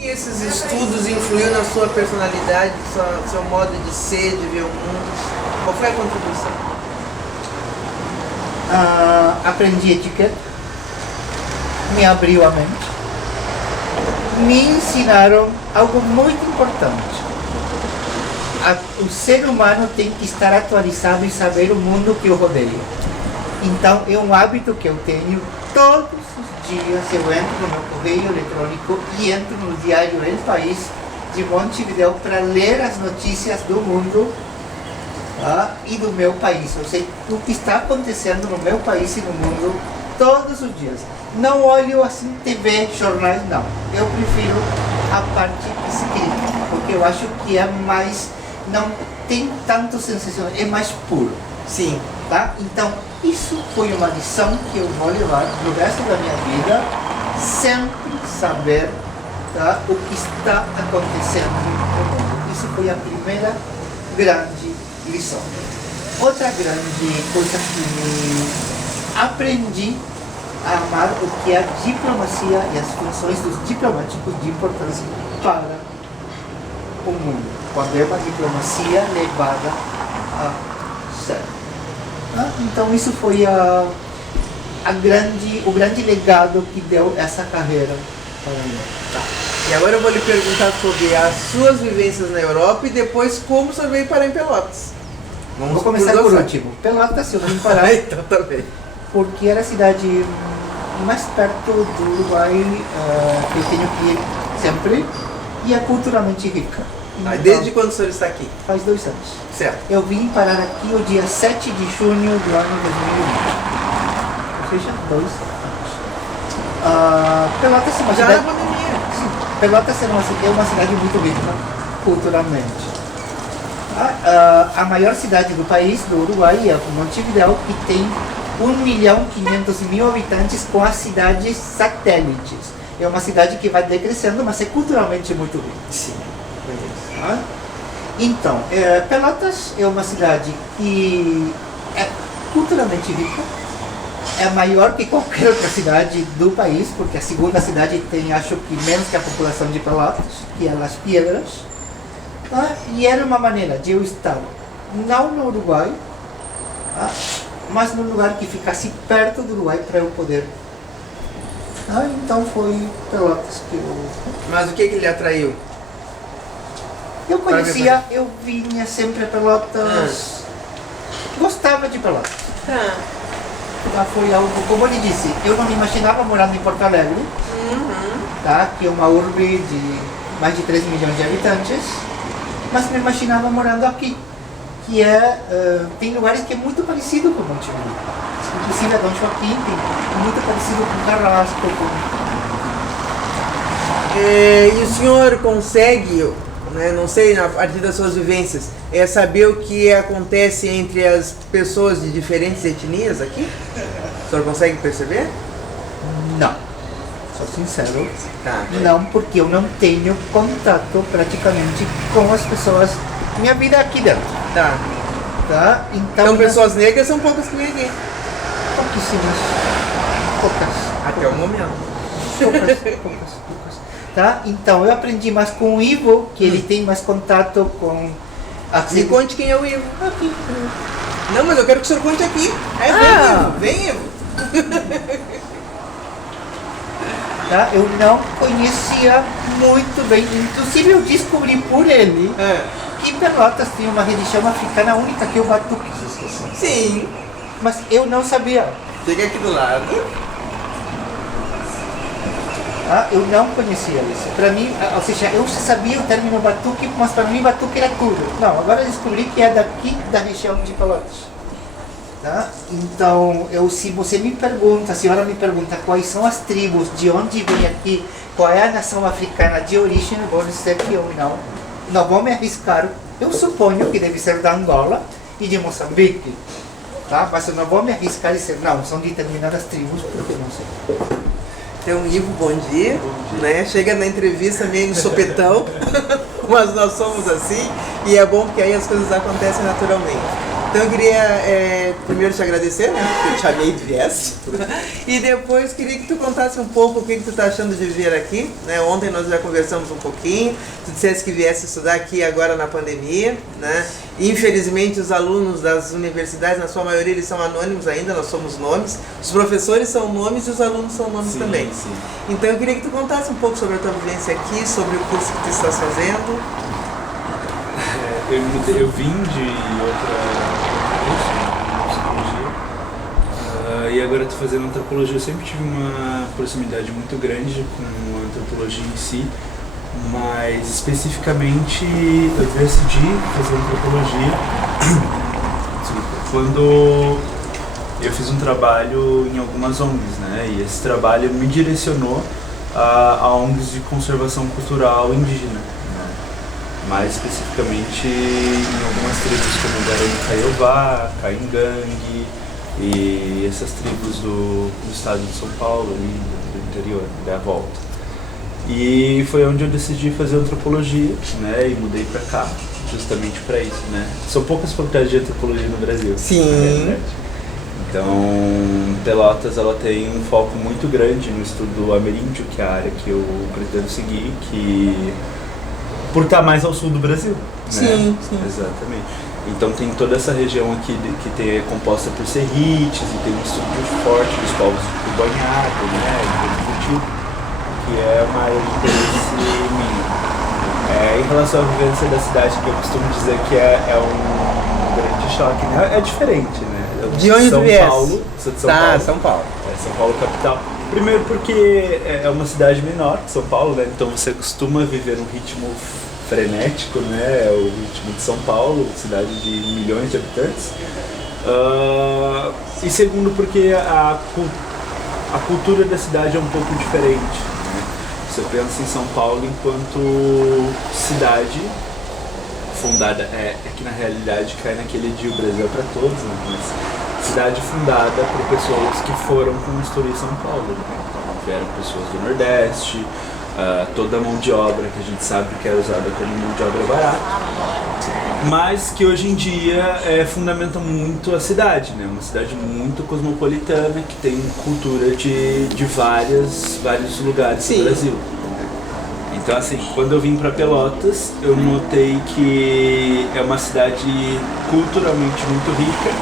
E esses estudos influíram na sua personalidade, seu modo de ser, de ver o mundo? Qual foi a contribuição? Aprendi etiqueta, me abriu a mente, me ensinaram algo muito importante. O ser humano tem que estar atualizado e saber o mundo que o rodeia. Então é um hábito que eu tenho todos os dias. Eu entro no meu correio eletrônico e entro no diário El País de Montevideo para ler as notícias do mundo e do meu país. Eu sei o que está acontecendo no meu país e no mundo todos os dias. Não olho assim TV, jornais, não. Eu prefiro a parte escrita, porque eu acho que é mais, não tem tanto sensacional, é mais puro. Sim. Tá? Então, isso foi uma lição que eu vou levar no resto da minha vida, sempre saber, tá, o que está acontecendo no mundo. Isso foi a primeira grande lição. Outra grande coisa que aprendi a amar o que é a diplomacia e as funções dos diplomáticos de importância para o mundo, quando é uma diplomacia levada a sério. Então isso foi o grande legado que deu essa carreira para mim. Tá. E agora eu vou lhe perguntar sobre as suas vivências na Europa e depois como você veio parar em Pelotas. Vou começar por último. Pelotas eu vim parar então tá bem. porque era a cidade mais perto do Uruguai que eu tenho que ir sempre e é culturalmente rica. Então, desde quando o senhor está aqui? Faz 2 anos. Certo. Eu vim parar aqui o dia 7 de junho do ano 2020. Ou seja, 2 anos. Pelotas é uma Já cidade... na pandemia. Sim, Pelotas é uma cidade muito rica culturalmente. A maior cidade do país, do Uruguai, é Montevideo, que tem 1.500.000 habitantes com as cidades satélites. É uma cidade que vai decrescendo, mas é culturalmente muito rica. Sim. Então, Pelotas é uma cidade que é culturalmente rica, é maior que qualquer outra cidade do país, porque a segunda cidade tem, acho que, menos que a população de Pelotas, que é Las Piedras, e era uma maneira de eu estar, não no Uruguai, mas num lugar que ficasse perto do Uruguai para eu poder. Então foi Pelotas que eu... Mas o que lhe atraiu? Eu conhecia, eu vinha sempre a Pelotas, gostava de Pelotas. Foi algo, como eu lhe disse, eu não me imaginava morando em Porto Alegre, tá? Que é uma urbe de mais de 3 milhões de habitantes, mas me imaginava morando aqui, que tem lugares que é muito parecido com Montevideo. Inclusive a Dom Joaquim tem muito parecido com Carrasco. E o senhor consegue, não sei, a partir das suas vivências, saber o que acontece entre as pessoas de diferentes etnias aqui? O senhor consegue perceber? Não, sou sincero, Tá. não, porque eu não tenho contato praticamente com as pessoas, minha vida é aqui dentro. Tá. Então pessoas negras são poucas que vêm aqui. Pouquíssimas, poucas. Até o momento. Poucas. Tá? Então eu aprendi mais com o Ivo, que ele tem mais contato com... Me conte quem é o Ivo. Aqui. Não, mas eu quero que o senhor conte aqui. Vem Ivo. Tá? Eu não conhecia muito bem, inclusive eu descobri por ele que Pelotas tem uma religião africana única, que é o Batuque. Sim. Mas eu não sabia. Chega aqui do lado. Eu não conhecia isso. Para mim, ou seja, eu sabia o término Batuque, mas para mim Batuque era tudo. Não, agora eu descobri que é daqui da região de Pelotas. Tá? Então, se você me pergunta, a senhora me pergunta quais são as tribos, de onde vem aqui, qual é a nação africana de origem, eu vou dizer que eu não vou me arriscar. Eu suponho que deve ser da Angola e de Moçambique. Tá? Mas eu não vou me arriscar e dizer, não, são determinadas tribos, porque eu não sei. Então, Ivo, bom dia. Né? Chega na entrevista meio no sopetão, mas nós somos assim, e é bom porque aí as coisas acontecem naturalmente. Então eu queria primeiro te agradecer, né? Porque eu te chamei de viesse. E depois queria que tu contasse um pouco o que tu tá achando de vir aqui, né? Ontem nós já conversamos um pouquinho, tu disseste que viesse estudar aqui agora na pandemia, né? Infelizmente os alunos das universidades, na sua maioria, eles são anônimos ainda, nós somos nomes. Os professores são nomes e os alunos são nomes também. Sim. Então eu queria que tu contasse um pouco sobre a tua vivência aqui, sobre o curso que tu estás fazendo. Eu vim de outra psicologia, e agora estou fazendo antropologia. Eu sempre tive uma proximidade muito grande com a antropologia em si, mas especificamente eu decidi fazer antropologia quando eu fiz um trabalho em algumas ONGs, né? E esse trabalho me direcionou a ONGs de conservação cultural indígena. Mais especificamente em algumas tribos como Guarani-Kaiowá, Caingangue e essas tribos do estado de São Paulo, do interior, da volta. E foi onde eu decidi fazer antropologia, né, e mudei para cá, justamente para isso, né. São poucas faculdades de antropologia no Brasil. Sim. Então, Pelotas ela tem um foco muito grande no estudo ameríndio, que é a área que eu pretendo seguir, que por estar mais ao sul do Brasil, sim, né? Sim. Exatamente. Então tem toda essa região aqui que é composta por serrites e tem um estudo forte dos povos do banhado, né? Que é mais interesse minha. Em relação à vivência da cidade, que eu costumo dizer que é um grande choque, né? É diferente, né? De onde tu viesse? Paulo, sou de São Paulo. São Paulo. São Paulo capital. Primeiro porque é uma cidade menor que São Paulo, né? Então você costuma viver um ritmo frenético, né? É o ritmo de São Paulo, cidade de milhões de habitantes. E segundo porque a cultura da cidade é um pouco diferente, né? Você pensa em São Paulo enquanto cidade fundada, que na realidade cai naquele dia o Brasil é para todos, né? Mas cidade fundada por pessoas que foram construir São Paulo, né? Então vieram pessoas do Nordeste, toda a mão de obra que a gente sabe que era usada como mão de obra barata, mas que hoje em dia fundamenta muito a cidade, né? Uma cidade muito cosmopolitana, que tem cultura de vários lugares do Brasil. Então assim, quando eu vim para Pelotas, eu notei que é uma cidade culturalmente muito rica,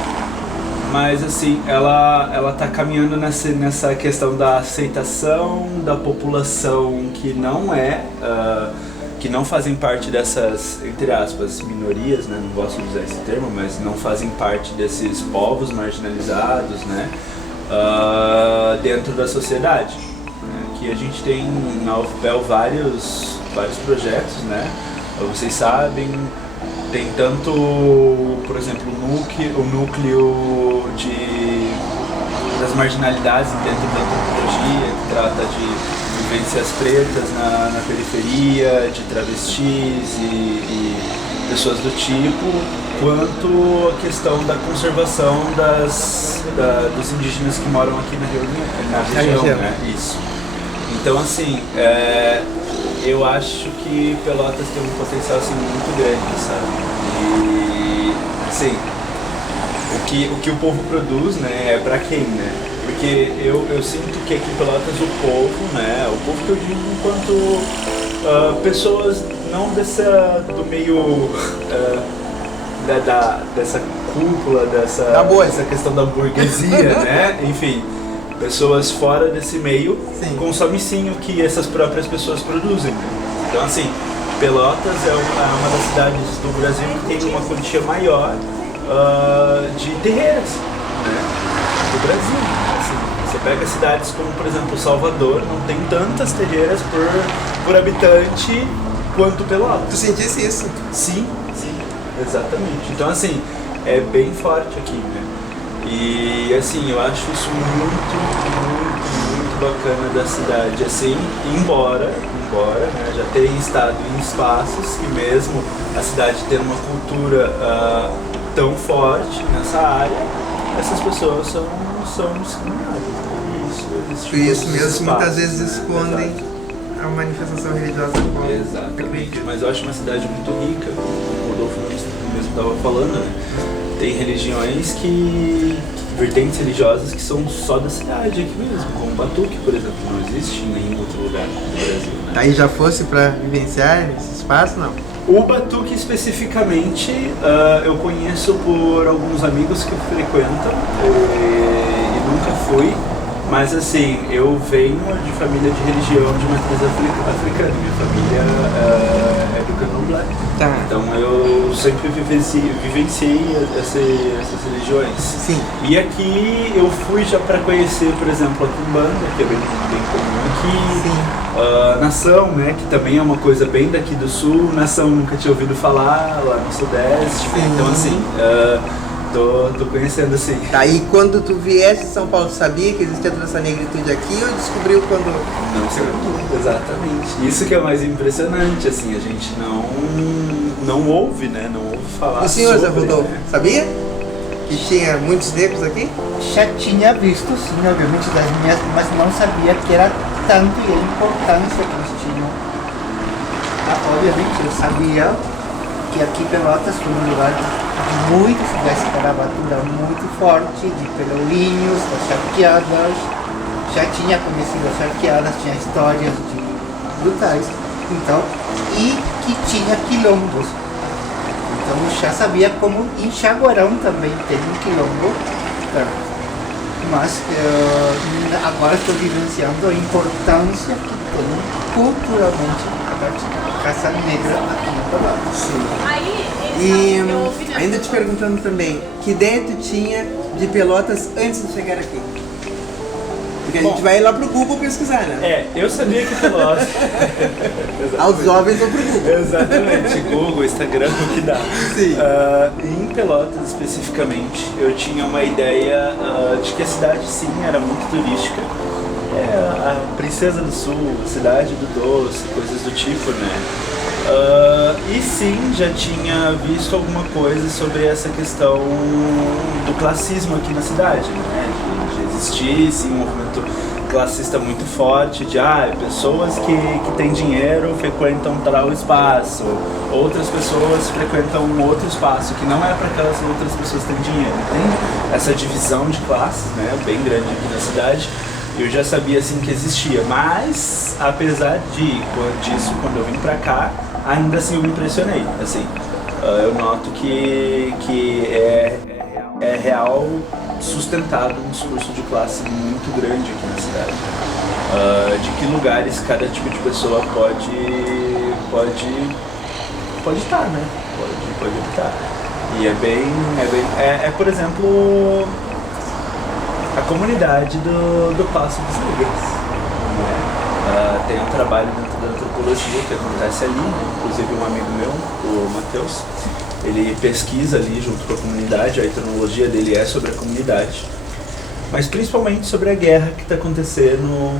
mas assim, ela tá caminhando nessa questão da aceitação da população que não fazem parte dessas, entre aspas, minorias, né? Não gosto de usar esse termo, mas não fazem parte desses povos marginalizados, né? Dentro da sociedade. Que a gente tem na UFPEL vários projetos, né? Vocês sabem, tem tanto, por exemplo, o núcleo das marginalidades dentro da antropologia, que trata de vivências pretas na periferia, de travestis e pessoas do tipo, quanto a questão da conservação dos indígenas que moram aqui na região, né? Isso. Então, assim, eu acho que Pelotas tem um potencial assim, muito grande, sabe? E, assim, o que o povo produz, né, é pra quem, né? Porque eu sinto que aqui em Pelotas o povo, né, o povo que eu digo enquanto pessoas não do meio dessa cúpula, dessa questão da burguesia, né? Enfim, pessoas fora desse meio consomem sim o que essas próprias pessoas produzem. Então assim, Pelotas é uma das cidades do Brasil que tem uma quantia maior de terreiras, né, do Brasil. Assim, você pega cidades como, por exemplo, Salvador, não tem tantas terreiras por habitante quanto Pelotas. Tu sentisse isso? Sim, exatamente. Então assim, é bem forte aqui, né? E assim, eu acho isso muito bacana da cidade, assim, embora, né, já tenha estado em espaços que mesmo a cidade tendo uma cultura tão forte nessa área, essas pessoas são discriminadas. Por isso mesmo, espaços, muitas vezes né? escondem a manifestação religiosa. Exatamente, mas eu acho uma cidade muito rica, o Rodolfo mesmo estava falando, né? Tem religiões vertentes religiosas que são só da cidade aqui mesmo, como Batuque, por exemplo, não existe em nenhum outro lugar do Brasil, né? Aí já fosse pra vivenciar esse espaço, não? O Batuque especificamente, eu conheço por alguns amigos que frequentam e nunca fui, mas assim, eu venho de família de religião de matriz africana, minha família é do Candomblé. Tá. Então eu sempre vivenciei essas religiões. Sim. E aqui eu fui já para conhecer, por exemplo, a Kimbanda, que é bem comum aqui. Sim. Nação, né, que também é uma coisa bem daqui do sul. Nação nunca tinha ouvido falar, lá no Sudeste. Sim. Então assim, tô conhecendo assim. Tá, e quando tu viesse em São Paulo, tu sabia que existia toda essa negritude aqui ou descobriu quando... Não sei, exatamente. Isso que é mais impressionante, assim, a gente não ouve, né? Não ouve falar. O senhor, Zé sobre, Rodolfo, né? sabia que tinha muitos negros aqui? Já tinha visto, sim, obviamente, das minhas, mas não sabia que era tanto e a importância que eles tinham. Obviamente, eu sabia que aqui Pelotas foi um lugar de muita escravatura muito forte, de pelourinhos, das charqueadas. Já tinha conhecido as charqueadas, tinha histórias brutais. Então, e que tinha quilombos. Então eu já sabia como em Jaguarão também tem um quilombo. Mas agora estou vivenciando a importância que tem culturalmente a raça negra aqui no Pelotas. E ainda te perguntando também, que ideia tu tinha de Pelotas antes de chegar aqui? Porque a gente vai lá pro Google pesquisar, né? Eu sabia que Pelotas... Aos jovens ou pro Google. Exatamente, Google, Instagram, o que dá. Sim. Em Pelotas especificamente, eu tinha uma ideia de que a cidade sim era muito turística. A Princesa do Sul, cidade do doce, coisas do tipo, né? E sim, já tinha visto alguma coisa sobre essa questão do classismo aqui na cidade, né? De existir sim, um movimento classista muito forte, de pessoas que têm dinheiro frequentam tal espaço, outras pessoas frequentam um outro espaço que não é para aquelas outras pessoas que têm dinheiro, entende? Essa divisão de classes, né, bem grande aqui na cidade, eu já sabia assim que existia, mas apesar disso, quando eu vim para cá, ainda assim eu me impressionei, assim, eu noto que é real sustentado um discurso de classe muito grande aqui na cidade. De que lugares cada tipo de pessoa pode estar, né? Pode habitar. E por exemplo, a comunidade do Passo dos Negros. Né? Tem um trabalho dentro da antropologia que acontece ali, né? Inclusive um amigo meu, o Matheus, ele pesquisa ali junto com a comunidade, a etnologia dele é sobre a comunidade, mas principalmente sobre a guerra que está acontecendo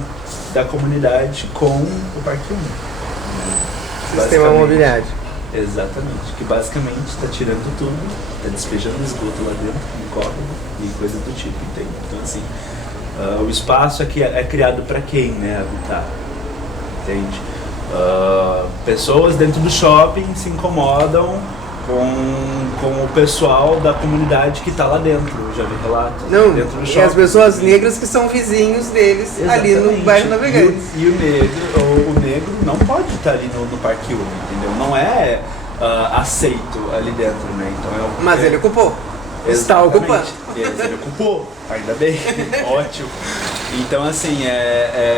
da comunidade com o Parque Único. Sistema imobiliário. Exatamente, que basicamente está tirando tudo, está despejando esgoto lá dentro, em córrego e coisa do tipo, entende? Então assim, o espaço aqui é criado para quem, né, habitar, entende? Pessoas dentro do shopping se incomodam com o pessoal da comunidade que está lá dentro, eu já vi relatos. Não, dentro do e shopping, as pessoas negras que são vizinhos deles. exatamente. Ali no bairro Navegantes. E o negro não pode estar ali no Parque Único, entendeu? Não é aceito ali dentro, né? Então Mas ele ocupou. Está ocupando. Ele ocupou, ainda bem, ótimo. Então assim,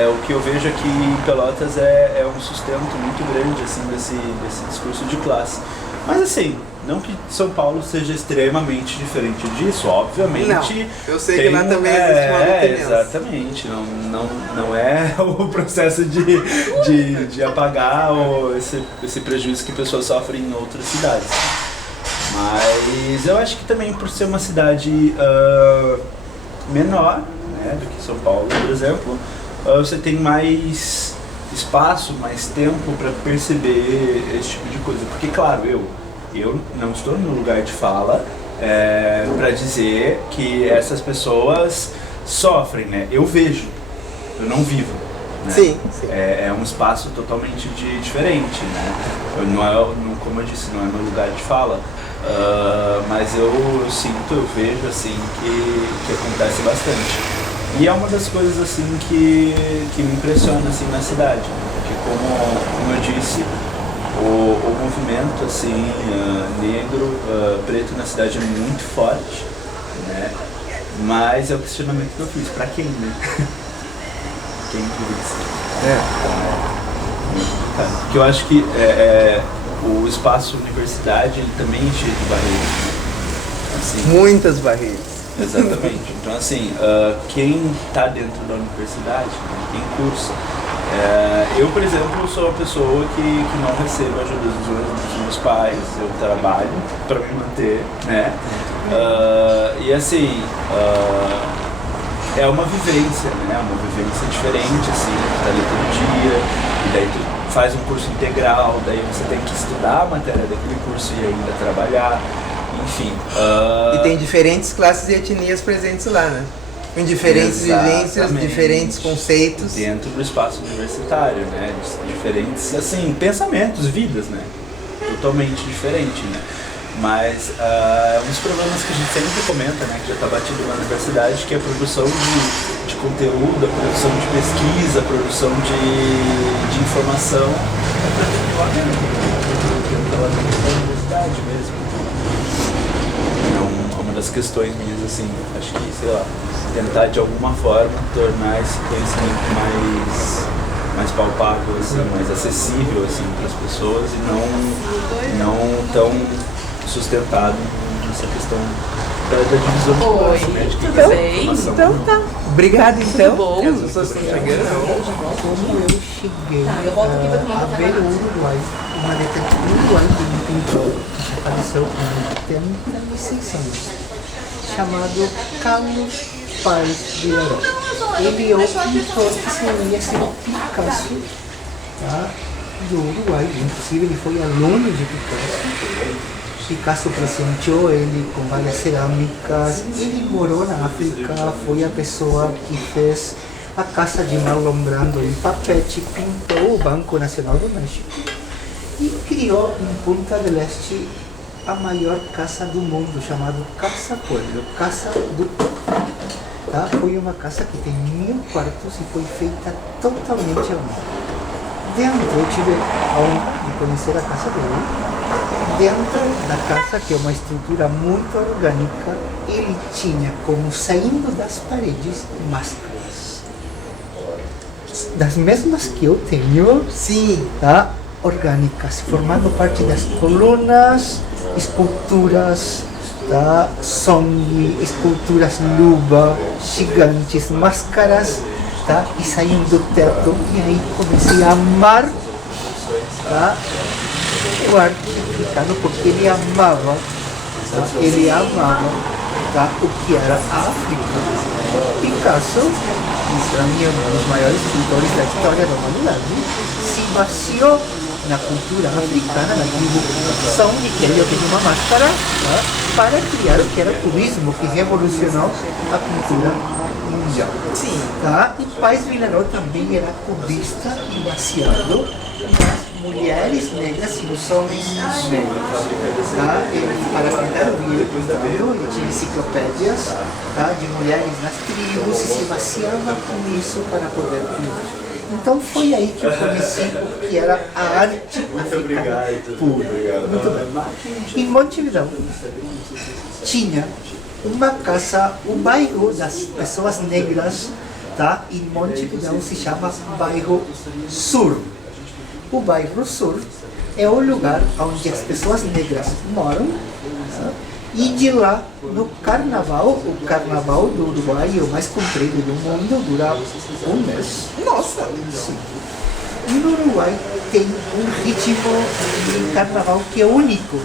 o que eu vejo aqui em Pelotas é um sustento muito grande assim, desse discurso de classe. Mas assim, não que São Paulo seja extremamente diferente disso, obviamente. Não, eu sei que lá também existe uma diferença. Exatamente, não é o processo de apagar esse prejuízo que pessoas sofrem em outras cidades. Mas eu acho que também por ser uma cidade menor, né, do que São Paulo, por exemplo, você tem mais espaço, mais tempo para perceber esse tipo de coisa. Porque, claro, eu não estou no lugar de fala para dizer que essas pessoas sofrem, né? Eu vejo, eu não vivo. Né? Sim. É um espaço totalmente diferente, né? Como eu disse, não é meu lugar de fala, mas eu sinto, eu vejo assim que acontece bastante. E é uma das coisas assim que me impressiona assim na cidade, porque como eu disse, o movimento assim negro, preto na cidade é muito forte, né? Mas é o questionamento que eu fiz, pra quem, né? Quem que isso? Porque eu acho que o espaço universidade ele também é cheio de barreiras, né? Assim, Muitas barreiras. exatamente. Então assim, quem está dentro da universidade, né, quem cursa, eu, por exemplo, sou uma pessoa que não recebo ajuda dos meus pais, eu trabalho para me manter, né? E assim, é uma vivência, né? Uma vivência diferente, assim, tu tá ali todo dia, e daí tu faz um curso integral, daí você tem que estudar a matéria daquele curso e ainda trabalhar, enfim. E tem diferentes classes e etnias presentes lá, né? Com diferentes vivências, diferentes conceitos. Dentro do espaço universitário, né? Diferentes, assim, pensamentos, vidas, né? Totalmente diferente, né? Mas um dos problemas que a gente sempre comenta, né? Que já está batido na universidade, que é a produção de conteúdo, a produção de pesquisa, a produção de informação. Pela universidade mesmo. Então, uma das questões minhas, assim, acho que, sei lá, tentar de alguma forma tornar esse conhecimento mais palpável, assim, mais acessível assim, para as pessoas e não tão sustentado nessa questão da divisão de classe médica. Tudo bem? Então tá. Obrigado então. Tudo bom? As pessoas estão chegando. Como eu cheguei eu volto aqui pra tomar a café ver da o tarde. Uruguai, uma detective uruguaia que me pintou, que faleceu com 86 anos, chamado Carlos Paes de León. Ele é o pintor que seria ser o Picasso, tá, do Uruguai. Inclusive ele foi aluno de Picasso. Picasso presenteou ele com várias cerâmicas. Ele morou na África, foi a pessoa que fez a casa de Marlon Brando em Papete, pintou o Banco Nacional do México e criou em Punta del Este a maior casa do mundo, chamada Casa Pueblo, Casa do Povo. Tá? Foi uma casa que tem 1000 quartos e foi feita totalmente à mão. Dentro eu tive a honra de conhecer a casa dele. Dentro da casa, que é uma estrutura muito orgânica, ele tinha como saindo das paredes máscaras. Das mesmas que eu tenho, Sim. tá? Orgânicas, formando parte das colunas, esculturas, tá? Songue, esculturas luba, gigantes, máscaras, tá? E saíam do teto, e aí comecei a amar, tá? O arte africano, porque ele amava, tá? O que era a África. Picasso, para mim, é um dos maiores pintores da história da humanidade, se baseou na cultura africana, na tribo Songue, que ele tinha uma máscara, tá? Para criar o que era o cubismo, que revolucionou a pintura mundial. Sim. Tá? E Paes Vilaró também era cubista e baseado nas mulheres negras e nos homens negros. Tá? Para pintar o livro, ele tinha enciclopédias, tá? De mulheres nas tribos e se baseava com isso para poder pintar. Então foi aí que eu conheci o que era a arte africana pura. Muito bem. Em Montevidéu tinha uma casa, o bairro das pessoas negras, tá? Em Montevidéu se chama Bairro Sur. O Bairro Sur é o lugar onde as pessoas negras moram, tá? E de lá, no carnaval, o carnaval do Uruguai, o mais comprido do mundo, dura um mês. Nossa! Sim. E no Uruguai tem um ritmo de carnaval que é único,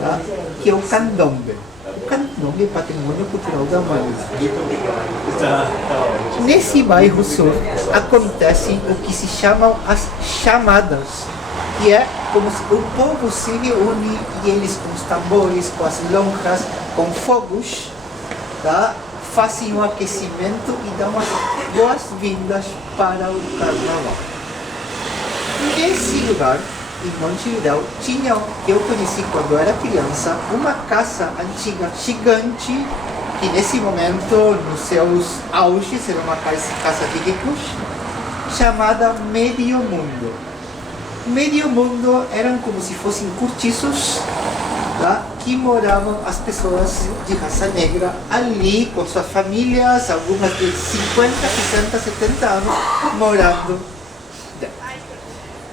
tá? Que é o candombe. O candombe é patrimônio cultural da humanidade. Nesse bairro sul acontecem o que se chamam as chamadas, que é como se o povo se reúne e eles com os tambores, com as lonjas, com fogos, tá? fazem um aquecimento e dão as boas-vindas para o carnaval. Nesse lugar, em Montevidéu, tinha, eu conheci quando era criança, uma casa antiga gigante, que nesse momento, nos seus auges, era uma casa de ricos, chamada Medio Mundo. Medio Mundo eram como se fossem cortiços, tá? Que moravam as pessoas de raça negra ali, com suas famílias, algumas de 50, 60, 70 anos, morando.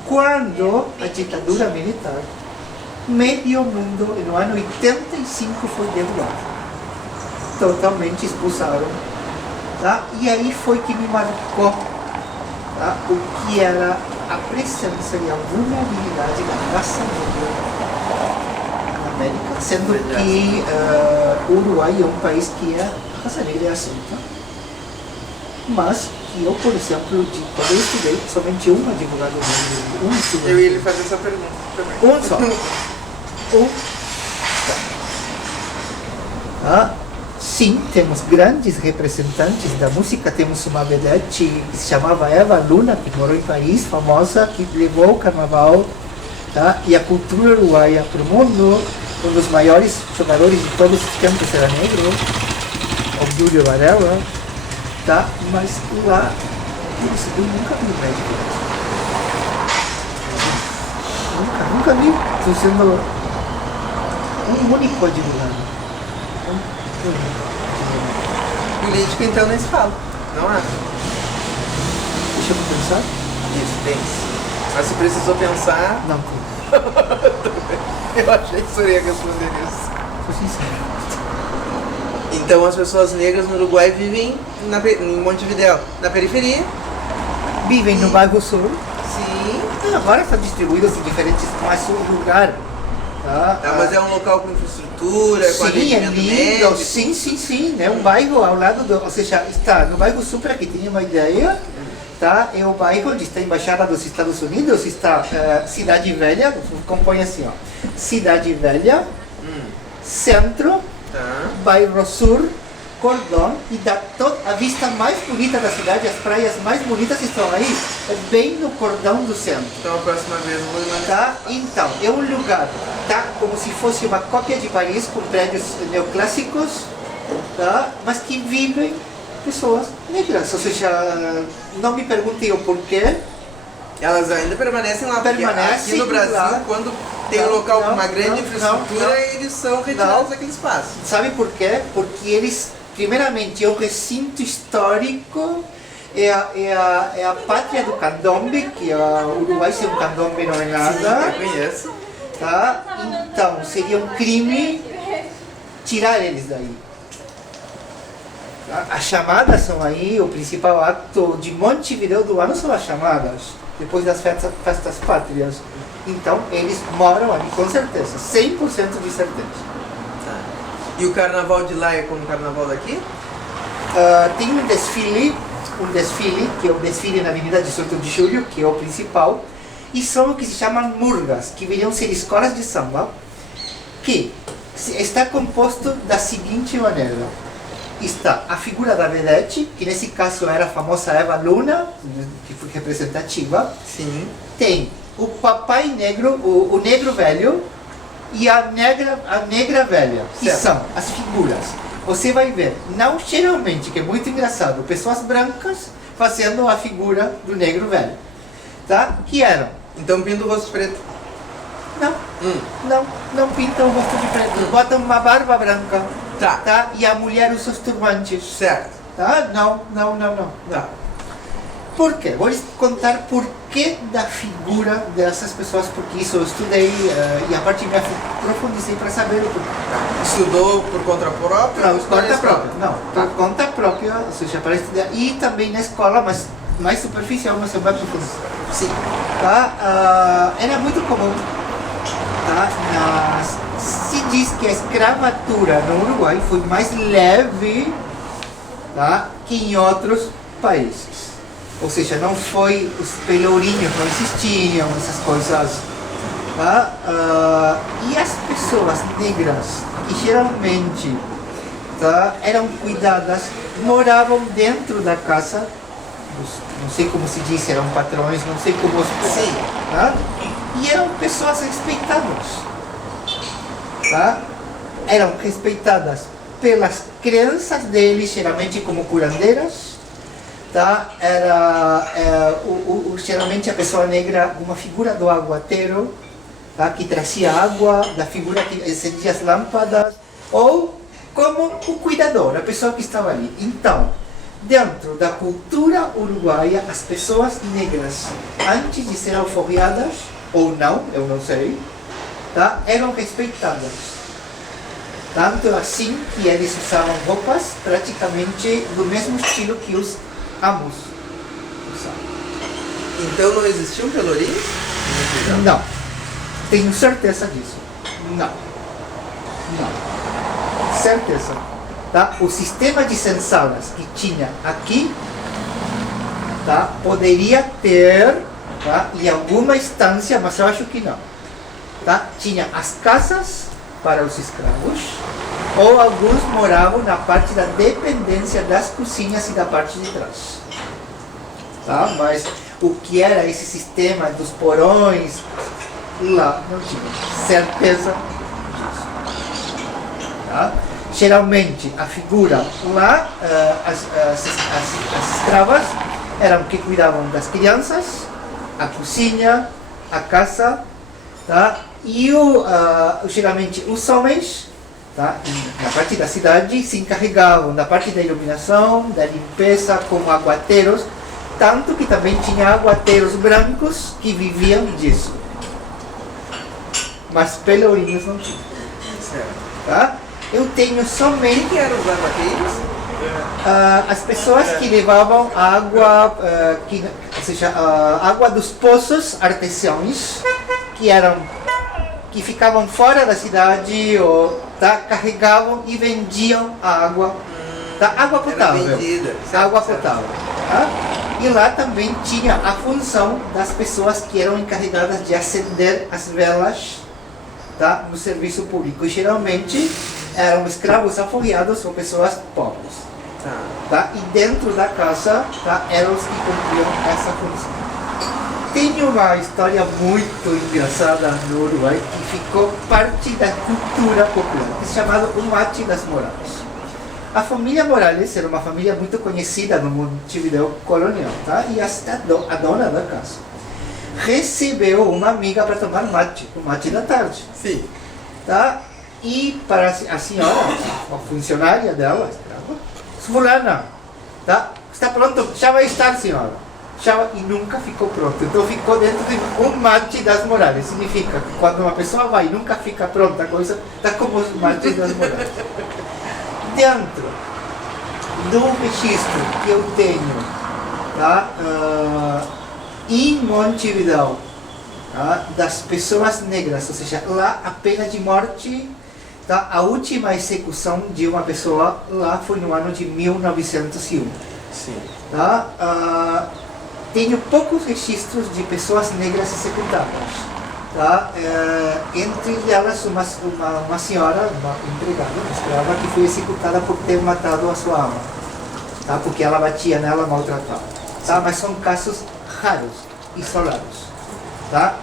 Quando a ditadura militar, Medio Mundo, no ano 85, foi derrubado. Totalmente expulsaram. Tá? E aí foi que me marcou, tá? O que era a presença e a vulnerabilidade da raça negra na América, sendo que o Uruguai é um país que a raça negra é aceita, mas que eu, por exemplo, quando eu estudei, somente um advogado negro, um estudante. Eu ia lhe fazer essa pergunta também. Um só. Sim, temos grandes representantes da música. Temos uma vedete que se chamava Eva Luna, que morou em Paris, famosa, que levou o carnaval, tá? E a cultura uruguaia para o mundo. Um dos maiores jogadores de todos os tempos era negro, Obdúlio Varela, tá? Mas lá, eu nunca vi um médico. Nunca vi. Estou sendo um único advogado. Político então nem se fala, não é? Deixa eu pensar. Isso, pense. Mas se precisou pensar, Não, eu achei que o senhor ia responder isso. sou sincero. Então as pessoas negras no Uruguai vivem em Montevidéu, na periferia. Vivem no bairro sul. Sim. Agora estão distribuídos em diferentes, mas o lugar. Tá? Mas é um local com infraestrutura, com Sim, é atendimento lindo. médico. Sim. É um bairro ao lado do. Ou seja, está no bairro sul, para que tenha uma ideia. Tá? É o bairro onde está a Embaixada dos Estados Unidos, está Cidade Velha, compõe assim, ó. Cidade Velha, Centro, Tá. Bairro Sur, Cordão, e dá toda a vista mais bonita da cidade, as praias mais bonitas estão aí, é bem no cordão do centro. Então a próxima vez eu vou imaginar. Tá? Então, é um lugar, tá? Como se fosse uma cópia de Paris com prédios neoclássicos, tá? Mas que vivem pessoas negras. Ou seja, não me perguntem o porquê. Elas ainda permanecem lá, porque Permanecem aqui no Brasil, lá. quando tem um Não, local com não, uma grande não, infraestrutura, não. eles são retirados daquele espaço. Sabe por quê? Porque eles, primeiramente, o recinto histórico é a pátria do candombe, que o Uruguai sem um candombe não é nada. Sim, eu conheço. Tá? Então, seria um crime tirar eles daí. Tá? As chamadas são aí, o principal ato de Montevidéu do ano são as chamadas, depois das festas pátrias. Então, eles moram ali com certeza, 100% de certeza. Tá. E o carnaval de lá é como o carnaval daqui? Tem um desfile, que é o desfile na Avenida 18 de Julho, que é o principal, e são o que se chamam murgas, que viriam ser escolas de samba, que está composto da seguinte maneira. Está a figura da vedete, que nesse caso era a famosa Eva Luna, que foi representativa. Sim. Tem o papai negro, o negro velho, e a negra velha, que Certo. são as figuras. Você vai ver, não geralmente, que é muito engraçado, pessoas brancas fazendo a figura do negro velho, tá? Que eram, Então pinta o rosto preto. não pintam o rosto de preto, botam uma barba branca, Tá. tá? E a mulher usa os turbantes, Certo. tá? Não. Tá. Por quê? Vou lhes contar por que da figura dessas pessoas, porque isso eu estudei e a parte me aprofundizei para saber o porquê. Estudou por conta própria? Não, ou por conta escolha própria. Não, Tá. por conta própria, ou seja, para estudar. E também na escola, mas mais superficial, mas eu vou aprofundar. Sim. Tá? Era muito comum. Tá? Se diz que a escravatura no Uruguai foi mais leve, tá? Que em outros países. Ou seja, não foi, os pelourinhos não existiam, essas coisas. Tá? E as pessoas negras, que geralmente tá? Eram cuidadas, moravam dentro da casa, não sei como se diz, eram patrões, não sei como se diz, tá? E eram pessoas respeitadas, tá? Eram respeitadas pelas crianças deles, geralmente como curandeiras, tá? Geralmente a pessoa negra, uma figura do aguateiro, tá? Que trazia água, da figura que acendia as lâmpadas, ou como o cuidador, a pessoa que estava ali. Então, dentro da cultura uruguaia, as pessoas negras, antes de ser alforriadas, ou não, eu não sei, tá? Eram respeitadas. Tanto assim que eles usavam roupas praticamente do mesmo estilo que os amos usavam. Então não existiam pelourinhos? Não. Tenho certeza disso. Não. Certeza. Tá? O sistema de senzalas que tinha aqui, tá? Poderia ter, tá? Em alguma instância, mas eu acho que não. Tá? Tinha as casas para os escravos, ou alguns moravam na parte da dependência das cozinhas e da parte de trás. Tá? Mas o que era esse sistema dos porões, lá não tinha certeza disso. Tá? Geralmente a figura lá, as escravas eram que cuidavam das crianças, a cozinha, a casa, tá? E geralmente os homens, tá? Na parte da cidade, se encarregavam da parte da iluminação, da limpeza, como aguateiros, tanto que também tinha aguateiros brancos que viviam disso. Mas pelourinhos não tinha. Tá? Eu tenho somente... O que eram os aguateiros? As pessoas que levavam água, ou seja, água dos poços artesianos, que ficavam fora da cidade, ou tá, carregavam e vendiam a água, tá, água potável. Água potável. Tá? E lá também tinha a função das pessoas que eram encarregadas de acender as velas, tá, no serviço público. E geralmente eram escravos alforriados ou pessoas pobres. Tá? E dentro da casa, tá, eram os que cumpriam essa função. Tem uma história muito engraçada no Uruguai que ficou parte da cultura popular, que é chamado o Mate das Morales. A família Morales era uma família muito conhecida no Montevideo colonial, tá? E a dona da casa recebeu uma amiga para tomar mate, o mate da tarde. Sim. Tá? E para a senhora, a funcionária dela, fulana, tá? Está pronto, já vai estar, senhora. E nunca ficou pronto. Então ficou dentro de um mate das Morales. Significa que quando uma pessoa vai e nunca fica pronta a coisa, está como os mates das Morales. Dentro do registro que eu tenho, tá? Em Montevideo, tá? Das pessoas negras, ou seja, lá a pena de morte, tá? A última execução de uma pessoa lá foi no ano de 1901. Sim. Tá? Tenho poucos registros de pessoas negras executadas. Tá? Entre elas uma senhora, uma empregada, uma escrava, que foi executada por ter matado a sua ama, tá? Porque ela batia nela, maltratava. Tá? Mas são casos raros, isolados. Tá?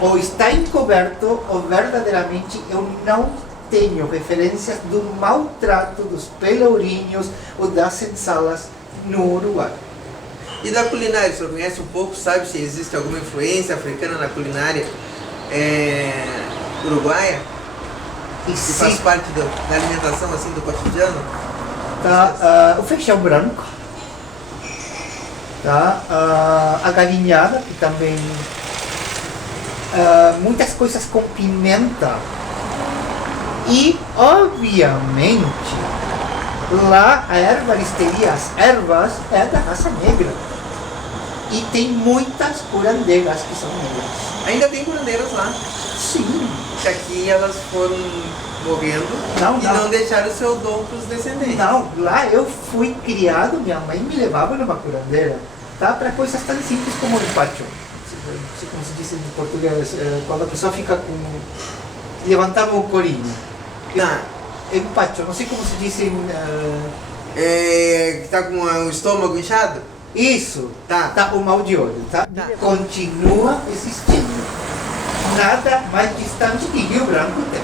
Ou está encoberto, ou verdadeiramente eu não tenho referências do maltrato dos pelourinhos ou das senzalas no Uruguai. E da culinária, o senhor conhece um pouco, sabe se existe alguma influência africana na culinária uruguaia? E Que se faz parte da alimentação, assim, do cotidiano? tá, o feijão branco, tá, a galinhada, que também muitas coisas com pimenta. E, obviamente, lá a herbalisteria, as ervas, é da raça negra. E tem muitas curandeiras que são negras. Ainda tem curandeiras lá. Sim. Que aqui elas foram morrendo e não deixaram o seu dom para os descendentes. Não, lá eu fui criado, minha mãe me levava numa curandeira, tá? Para coisas tão simples como o pacho. Não sei como se diz em português, quando a pessoa fica com... levantava o corinho. Tá. empacho, não sei como se diz em... Que tá com o estômago inchado? Isso, Tá. tá o mal de olho, tá? Tá. Continua existindo. Nada mais distante que Rio Branco tem.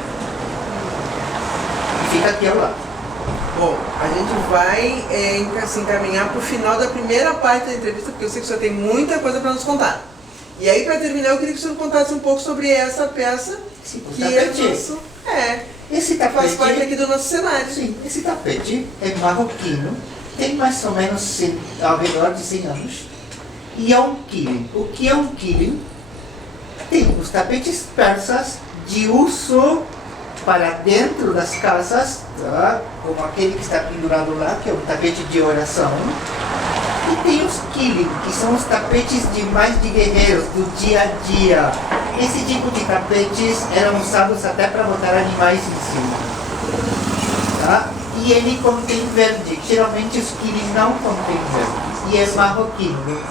E fica aqui ao lado. Bom, a gente vai se encaminhar para o final da primeira parte da entrevista, porque eu sei que o senhor tem muita coisa para nos contar. E aí, para terminar, eu queria que o senhor contasse um pouco sobre essa peça, Sim, o que é tapete. nosso, Esse que faz parte tapete, aqui do nosso cenário. sim, esse tapete é marroquino, tem mais ou menos ao redor de 100 anos, e é um quilling. O que é um quilling? Tem os tapetes persas de uso para dentro das casas, tá? Como aquele que está pendurado lá, que é um tapete de oração. E tem os quilling, que são os tapetes mais de guerreiros, do dia a dia. Esse tipo de tapetes eram usados até para botar animais em cima. Tá? E ele contém verde. Geralmente os quilling não contêm verde. E é marroquino.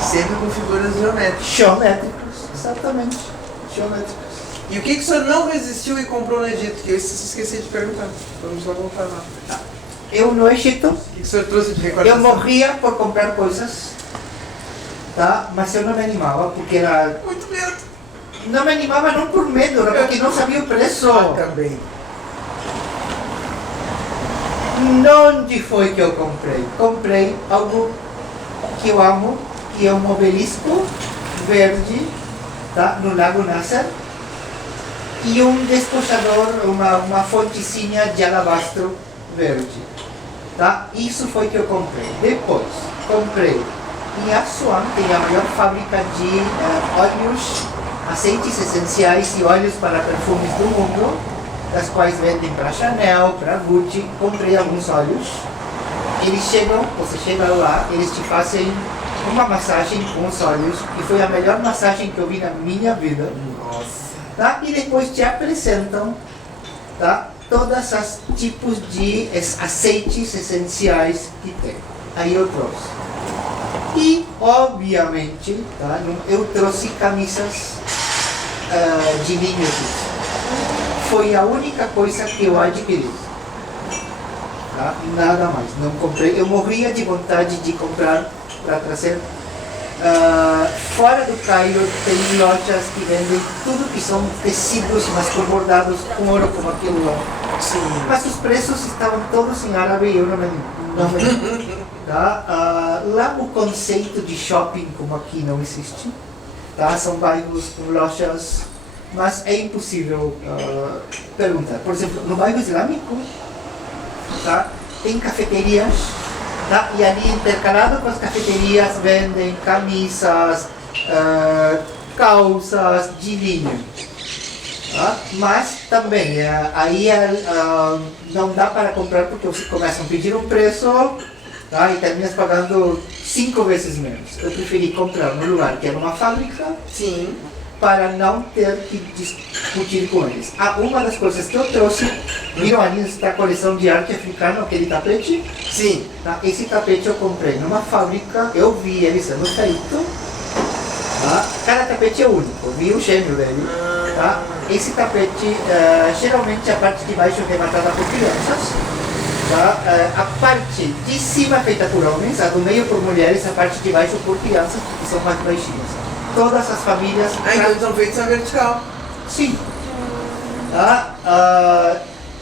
Sempre com figuras geométricas. Geométricos, exatamente. Geométricos. E o que o senhor não resistiu e comprou no Egito? Que eu esqueci de perguntar. Vamos lá voltar lá. Eu no Egito, O que o senhor trouxe de eu recordação? morria por comprar coisas, tá? Mas eu não me animava, porque era... Muito medo. Não me animava não por medo, era porque não sabia o preço. Também. Onde foi que eu comprei? Comprei algo que eu amo, que é um obelisco verde, tá? No Lago Nasser, e um despojador, uma fontezinha de alabastro verde, tá? Isso foi que eu comprei. Depois, comprei em Assuan, tem a maior fábrica de óleos, aceites essenciais e óleos para perfumes do mundo, das quais vendem para Chanel, para Gucci. Comprei alguns óleos. Eles chegam, você chega lá, eles te fazem uma massagem com os óleos, que foi a melhor massagem que eu vi na minha vida. Nossa. Tá? E depois te apresentam, tá? Todos os tipos de aceites essenciais que tem. Aí eu trouxe. E, obviamente, tá? Eu trouxe camisas de linho. Foi a única coisa que eu adquiri. Tá? Nada mais. Não comprei. Eu morria de vontade de comprar para trazer. Fora do Cairo tem lojas que vendem tudo que são tecidos, mas com bordados com ouro, como aquilo lá. Sim. Mas os preços estavam todos em árabe e eu não me tá? Lá o conceito de shopping como aqui não existe. Tá? São bairros com lojas, mas é impossível perguntar. Por exemplo, no bairro islâmico, tá? Tem cafeterias. Tá? E ali, intercalado com as cafeterias, vendem camisas, calças de linho. Tá? Mas também, aí não dá para comprar porque você começa a pedir um preço, tá? E termina pagando 5 vezes menos. Eu preferi comprar no lugar que era uma fábrica. Sim. Para não ter que discutir com eles. Uma das coisas que eu trouxe, viram ali esta coleção de arte africana, aquele tapete? Sim. Tá? Esse tapete eu comprei numa fábrica, eu vi ele sendo feito. Tá? Cada tapete é único, eu vi o gêmeo dele. Tá? Esse tapete, geralmente a parte de baixo é rematada por crianças. Tá? A parte de cima é feita por homens, a do meio por mulheres, a parte de baixo por crianças, que são mais baixinhas. Todas as famílias... Então eles são feitos na vertical. Sim. Tá?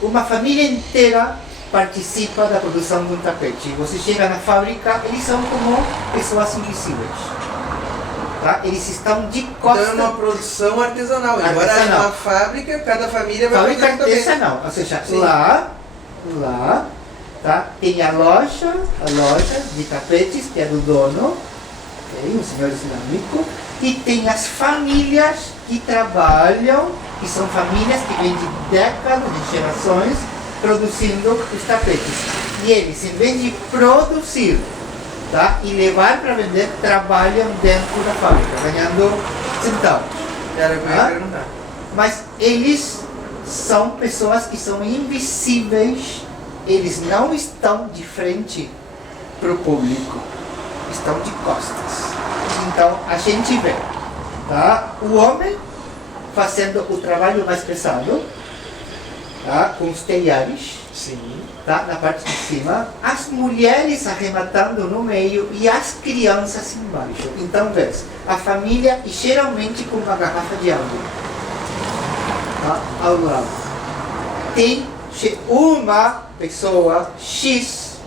Uma família inteira participa da produção de um tapete. Você chega na fábrica, eles são como pessoas invisíveis. Tá? Eles estão de costas. Então é uma produção artesanal. Embora é uma fábrica, cada família vai fábrica fazer também. artesanal. Ou seja, Sim. lá tá? Tem a loja de tapetes, que é do dono, okay? O senhor islâmico. E tem as famílias que trabalham, que são famílias que vêm de décadas, de gerações, produzindo os tapetes. E eles, em vez de produzir, tá, e levar para vender, trabalham dentro da fábrica, ganhando centavos. Era o que eu ia perguntar. Mas eles são pessoas que são invisíveis, eles não estão de frente para o público, estão de costas. Então a gente vê, tá? O homem fazendo o trabalho mais pesado, tá? Com os telhares, Sim. tá? Na parte de cima, as mulheres arrematando no meio e as crianças embaixo. Então, vês, a família e geralmente com uma garrafa de água, tá? Ao lado. Tem uma pessoa X,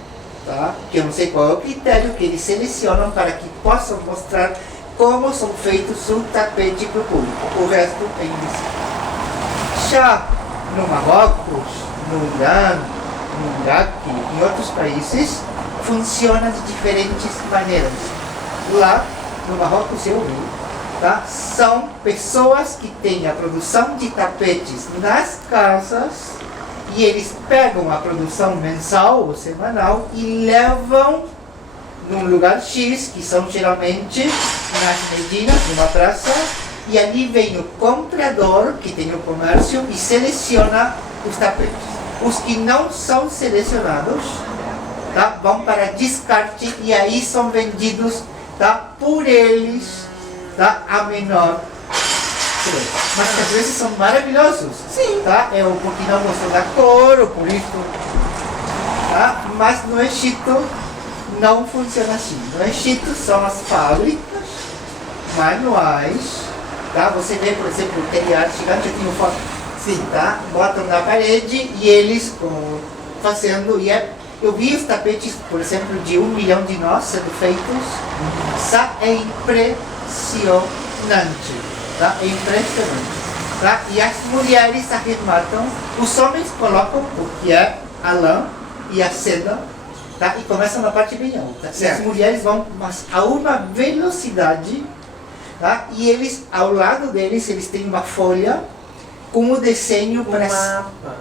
tá? Que eu não sei qual é o critério que eles selecionam para que possam mostrar como são feitos o tapete para o público. O resto é invisível. Já no Marrocos, no Irã, no Iraque, em outros países, funciona de diferentes maneiras. Lá no Marrocos eu vi, tá? São pessoas que têm a produção de tapetes nas casas e eles pegam a produção mensal ou semanal e levam num lugar X, que são geralmente nas Medinas, numa praça, e ali vem o comprador, que tem o comércio, e seleciona os tapetes. Os que não são selecionados, tá, vão para descarte e aí são vendidos, tá, por eles, tá, a menor preço. Mas às vezes são maravilhosos. Sim. Tá? É o porque não gostou da cor, ou por isso. Tá? Mas no Egito não funciona assim. No Egito são as fábricas manuais. Tá? Você vê, por exemplo, o telhado gigante, eu tenho foto. Sim. Tá? Botam na parede e eles fazendo. Eu vi os tapetes, por exemplo, de 1 milhão de nós sendo feitos. Tá? É impressionante. Tá? É impressionante. Tá? E as mulheres arrematam, os homens colocam o que é a lã e a seda, tá? E começam na parte bem alta. E as mulheres vão mas a uma velocidade, tá? E eles, ao lado deles, eles têm uma folha com o desenho para mapa.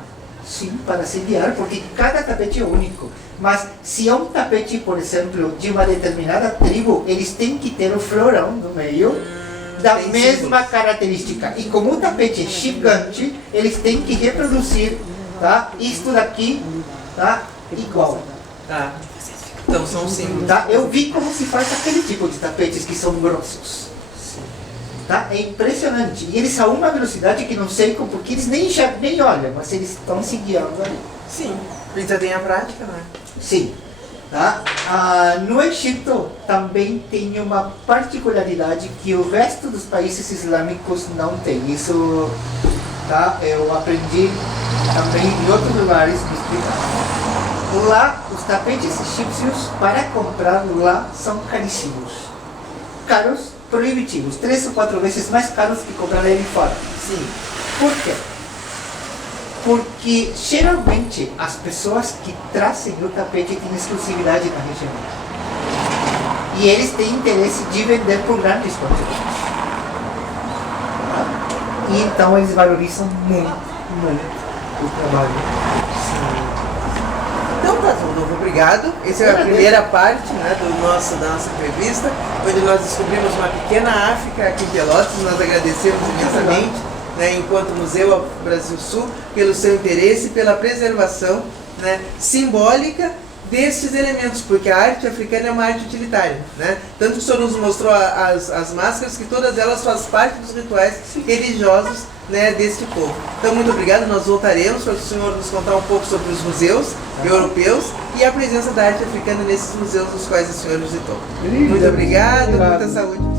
Sim, para sediar, porque cada tapete é único. Mas se é um tapete, por exemplo, de uma determinada tribo, eles têm que ter o florão no meio. Da mesma característica. E como o tapete é gigante, eles têm que reproduzir, tá? Isto daqui, tá? Igual. Tá. Então são símbolos. Tá? Eu vi como se faz aquele tipo de tapetes que são grossos. Tá? É impressionante. E eles a uma velocidade que não sei como, porque eles nem olham, mas eles estão se guiando ali. Sim. Porque já tem a prática, né? Sim. Tá? No Egito também tem uma particularidade que o resto dos países islâmicos não tem. Isso, tá? Eu aprendi também em outros lugares que explicaram. Lá, os tapetes egípcios para comprar lá são caríssimos. Caros, proibitivos. 3 ou 4 vezes mais caros que comprar ele fora. Sim. Por quê? Porque geralmente as pessoas que trazem o tapete têm exclusividade na região. E eles têm interesse de vender por grandes quantidades. E então eles valorizam muito, muito o trabalho. Sim. Então tá, Rodolfo, obrigado. Essa é a primeira parte, né, da nossa entrevista, onde nós descobrimos uma pequena África aqui em Pelotas. Nós agradecemos imensamente, né, enquanto Museu Brasil Sul, pelo seu interesse e pela preservação, né, simbólica desses elementos, porque a arte africana é uma arte utilitária, né? Tanto que o senhor nos mostrou as máscaras, que todas elas fazem parte dos rituais religiosos, né, deste povo. Então, muito obrigado, nós voltaremos para o senhor nos contar um pouco sobre os museus europeus e a presença da arte africana nesses museus dos quais o senhor visitou. Muito obrigado, muita saúde.